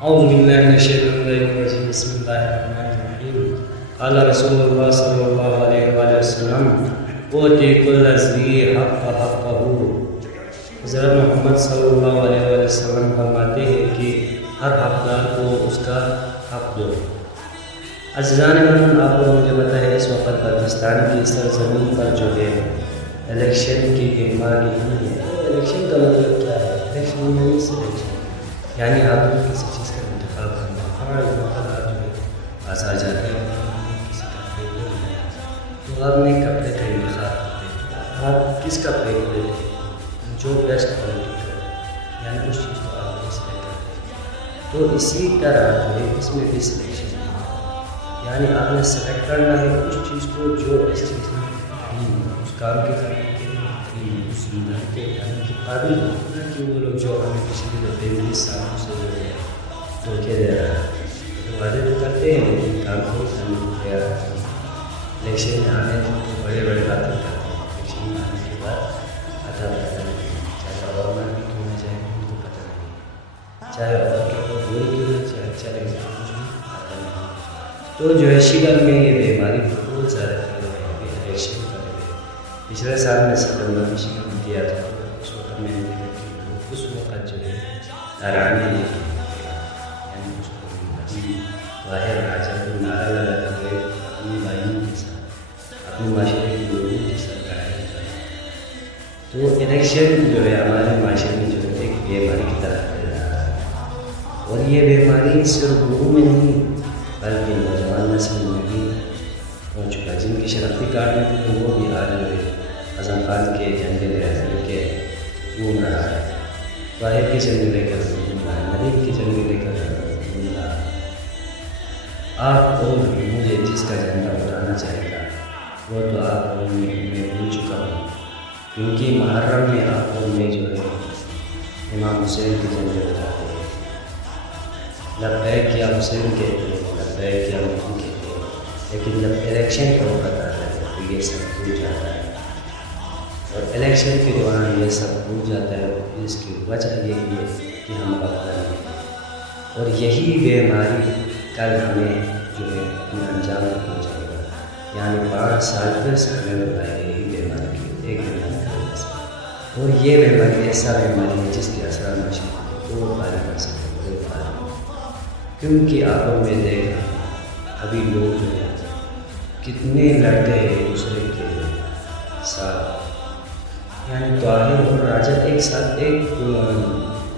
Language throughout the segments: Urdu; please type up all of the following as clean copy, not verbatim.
أعوذ بالله من الشيطان الرجيم بسم الله الرحمن الرحيم قال رسول الله صلى الله عليه وآلہ وسلم اُوتی کل ذی حق حقہ. حضرت محمد صلی اللہ علیہ وآلہ وسلم فرماتے ہیں کہ ہر حقدار کو اس کا حق دو. عزیزان من، آپ کو مجھے پتہ ہے اس وقت پاکستان کی سرزمین پر جو ہے الیکشن کی بیماری نہیں ہے. الیکشن کا مطلب کیا ہے؟ الیکشن یعنی سلیکشن، یعنی آپ نے کسی چیز کا انتخاب کرنا ہے. ہمارے مطلب آپ جو ہے آزاد جاتے ہیں، کسی کپڑے کو لینا تو آپ نے کپڑے کا انتخاب کرتے ہیں. آپ کس کپڑے کو لیتے ہیں؟ جو بیسٹ کوالٹی کا، یعنی اس چیز کو آپ نے سلیکٹ کرتے ہیں. تو اسی طرح جو ہے اس میں بھی سلیکشن ہے، یعنی آپ نے سلیکٹ کرنا ہے اس چیز کو جو اس چیز میں اس کام کے کرنے کے لیے اس انسان کے یعنی کہ قابل ہونا کہ وہ لوگ جو ہمیں پچھلے 23 سالوں سے جو ہے دھوکے دے رہا ہے. تو وعدے تو کرتے ہیں لیکن کام کو کرنے کو تیار نہیں. الیکشن میں آنے تو بڑے بڑے باتیں کرتے ہیں، الیکشن میں آنے کے بعد پتہ نہیں، چاہے گورنمنٹ بھی کیوں نہ جائے ان کو پتہ نہیں، چاہے اور کوئی کیوں نہ چاہے چلے کچھ بھی پتہ نہیں. تو جو ہے شگر میں یہ بیماری بہت زیادہ پھیل رہی ہے. ابھی الیکشن کا پچھلے سال میں ستمبر میں شگر میں کیا تھا، اس وقت میں نے دیکھا کہ اس وقت جو ہے ترانے یعنی اس کو باہر راجا کو نعرہ لگاتے ہوئے اپنی بھائیوں کے ساتھ اپنے معاشرے کے لوگوں کے ساتھ لڑائی کر. تو الیکشن جو ہے ہمارے معاشرے میں جو ہے ایک بیماری کی طرح پھیل رہا ہے. اور یہ بیماری صرف لوگوں میں نہیں بلکہ نوجوان نسل میں بھی ہو چکا ہے. جن کی شناختی کارڈ میں وہ بھی آج جو ہے اعظم خان کے جھنڈے لے کے گھوم رہا ہے، طاہر کے جھنڈے لے کر گھوم رہا ہے، ندیم کے جھنڈے لے کر گھوم رہا ہے. آپ اور مجھے جس کا جھنڈا اٹھانا چاہے گا وہ تو آپ اور میں بھول چکا ہوں، کیونکہ محرم میں آپ اور میں جو ہے امام حسین کے جھنڈے اٹھاتے ہیں. لبیک یا حسین کہتے ہیں، لبیک یا محمد کہتے ہیں، لیکن جب الیکشن کا وقت آتا ہے تو یہ سب بھول جاتا ہے. اور الیکشن کے دوران یہ سب بھول جاتا ہے. اس کی وجہ یہی ہے کہ ہم غفلت میں ہیں. اور یہی بیماری کل ہمیں جو ہے اپنے انجام میں پہنچائے گا. یعنی 5 سال پھر سے ہمیں بتائے گا یہی بیماری کی ایک بیماری کی وجہ سے. اور یہ بیماری ایسا بیماری ہے جس کے اثرات معاشرے کو پارے کر سکتے ہیں، وہ پارے. کیونکہ آپ میں دیکھا ابھی لوگ جو ہے کتنے لڑتے ہیں ایک دوسرے کے ساتھ. یعنی طاہر اور راجا ایک ساتھ ایک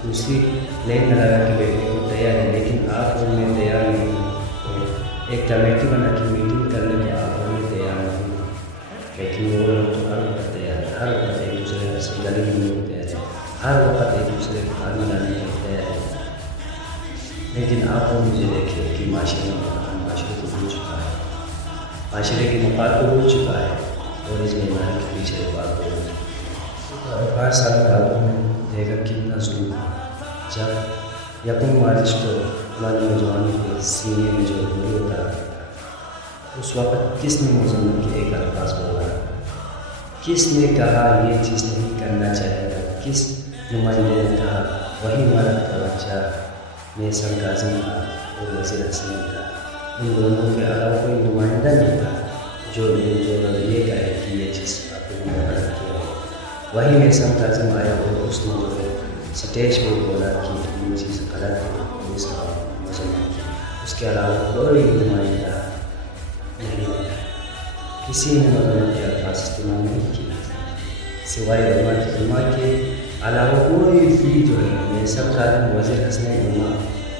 دوسری لین لگا کے بیٹھنے کو تیار ہے، لیکن آپ اور میں تیار نہیں ہیں. ایک کمیٹی بنا کے میٹنگ کرنے کے آپ اور میں تیار نہیں ہیں، لیکن وہ لوگ تو ہر وقت تیار ہے، ہر وقت ایک دوسرے سے گلے ملنے کو تیار ہے، ہر وقت ایک دوسرے کو ہاتھ ملانے کو تیار ہے. لیکن آپ اور مجھے دیکھیں کہ معاشرے کو بھول چکا ہے، معاشرے کے مفاد کو بھول چکا ہے. اور اس بیماری کے پیچھے بات ہو رہی ہے. 5 سال بعد میں دیکھا کتنا ظلم. جب یکم مارچ کو ہمارے نوجوانوں کے سینے میں جو گولی اتارا تھا، اس وقت کس نے مذمت کے ایک الفاظ بولا؟ کس نے کہا یہ چیز نہیں کرنا چاہے گا؟ کس نمائندے نے کہا؟ وہی مرد کا بچہ نیسر کاظم تھا اور وزیر حسین تھا. ان دونوں کے علاوہ کوئی نمائندہ نہیں تھا جو یہ کہے کہ یہ چیز آپ کو غلط کیا. وہی نیسر کاظم آیا اور اس نے جو ہے اسٹیج پہ بولا کہ یہ چیز غلط ہے اور اس کا مذمت کیا. اس کے علاوہ کوئی نمائندہ نہیں، کسی نے مذمت کے الفاظ استعمال نہیں کیے سوائے علماء کے علاوہ. کوئی بھی جو ہے نیسر کاظم، وزیر حسین، علماء،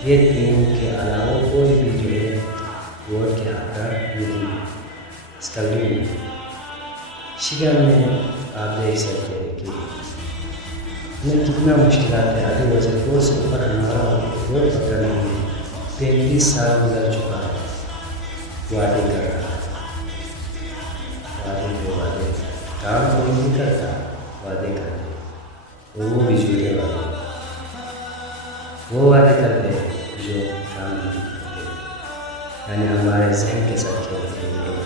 یہ تینوں کے علاوہ کوئی بھی جو ہے ووٹ کے حقدار نہیں. اس کا بھی شگر میں آپ دیکھ سکتے ہیں کہ ہمیں کتنا مشکلات ہے. آگے وزیر کو سے اوپر ہمارا ووٹ پکڑنے میں 33 سال گزر چکا ہے. وعدے کر رہا ہے، وعدے پہ وعدے، کام کوئی نہیں کرتا، وعدے کرتے وہ بھی جھوٹے وعدے. وہ وعدے کرتے جو کام نہیں کرتے. یعنی ہمارے ذہن کے ساتھ کھیلتے ہیں لوگ،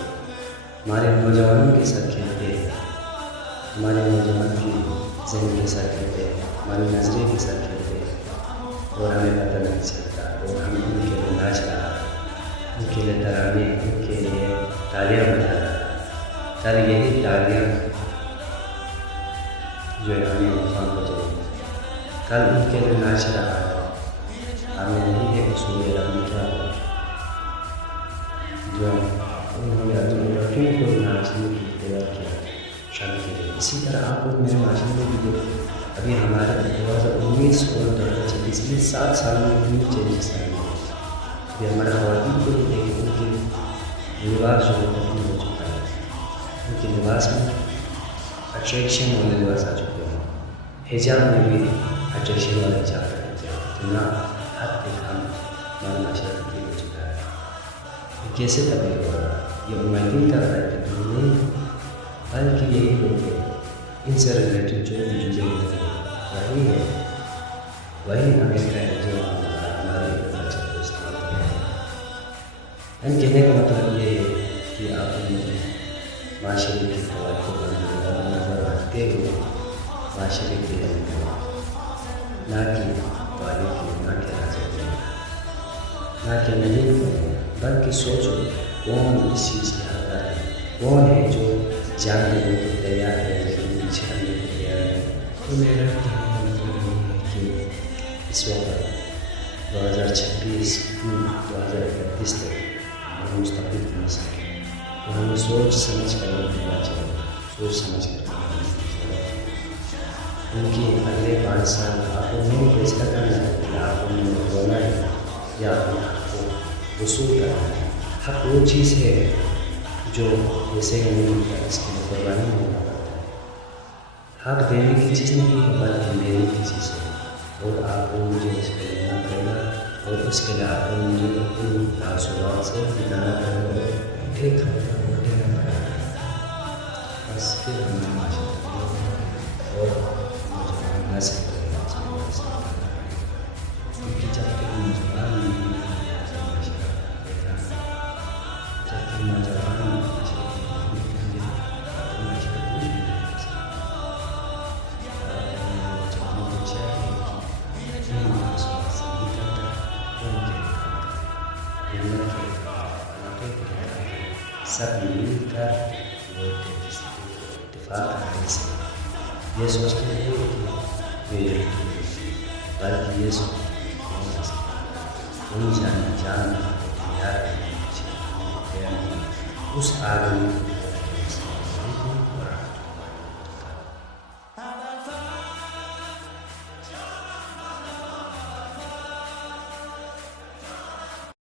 ہمارے نوجوانوں کے ساتھ کھیلتے ہیں، ہمارے نوجوان کی ذہن کے ساتھ کھیلتے ہیں، ہماری نظریں کے ساتھ کھیلتے ہیں. اور ہمیں پتہ نہیں چلتا. اور ہم ان کے لیے ناچ رہا ہے، ان کے لیے ترانے، ان کے لیے تالیاں بجا رہا ہے۔ کل یہی تالیاں جو ہے ہمیں مقام کو چلے، کل ان کے لیے ناچ رہا ہے، ہمیں نہیں ہے کہ سورج ہم نے کیا ہوا جو انہوں نے اپنی روٹین کو ناچنے کی تیار کیا شامل کیا۔ اسی طرح آپ لوگ میرے معاشرے میں بھی دیکھیں، ابھی ہمارے 2019 اور 2026 میں 7 سال میں اتنی چینجز آئی ہیں۔ ابھی ہمارے خواتین کو بھی دیکھیں، ان کے لباس جو ہے تبدیل ہو چکا ہے، ان کے لباس میں اٹریکشن والے لباس آ چکے ہیں، حجاب میں بھی اٹریکشن والا حجاب رہتے ہیں۔ اتنا حد تک ہمارا معاشرہ تبدیل ہو چکا ہے۔ یہ کیسے تبدیل ہو رہا ہے؟ یہ امیدیں کر رہے تھے نہیں، بلکہ یہی لوگ ہیں، ان سے ریلیٹڈ جو بھی جڑے ہوئے ہیں وہی ہے، وہی امریکہ ہے جو ہمارے کلچر کو استعمال کر رہے ہیں۔ کہنے کا مطلب یہ ہے کہ آپ معاشرے کے قواعد کو نظر رکھتے ہوئے معاشرے کے لیے نہ کہ والے کی، نہ کہ راجے کی، نہ کہ نہیں کریں، بلکہ سوچو کون اس چیز کے حقدار ہے، کون ہے جو جان دینے کو تیار ہے لیکن پیچھے آنے کو تیار ہے۔ تو میرا کہنے کا مطلب یہ ہے کہ اس وقت 2026 2031 تک ہم مستقبل کے مسائل ہیں، تو ہمیں سوچ سمجھ کر کرنا چاہیے، سوچ سمجھ کر کرنا چاہیے۔ کیونکہ اگلے 5 سال آپ کو نہیں فیصلہ کرنا ہے کہ آپ کو نہیں ہونا ہے یا اپنے حق کو وصول کرنا ہے۔ حق وہ چیز ہے جو جیسے کہ نہیں ہوتا اس کے لیے قربانی ہونا پڑتا ہے۔ حق دینے کی چیز نہیں ہے بلکہ لینے کی چیز ہے، اور آپ کو مجھے اس کو لینا پڑے گا، اور اس کے لیے آپ کو مجھے ان تعصبات سے نکالنا پڑے گا، ایک ہفتہ وہ دینا پڑے گا، بس پھر ہمیں معاشرہ اور نوجوان نسل کو کرنا پڑے گا، کیونکہ جب تک نوجوان نہیں معاشرہ بہتر ہے، جب تک نوجوان معاشرے سب مل کر اتفاق کرنے سے یہ سوچتے ہیں کہ میجورٹی، بلکہ یہ سوچتے ہیں ان جان تیار ہے اس آدمی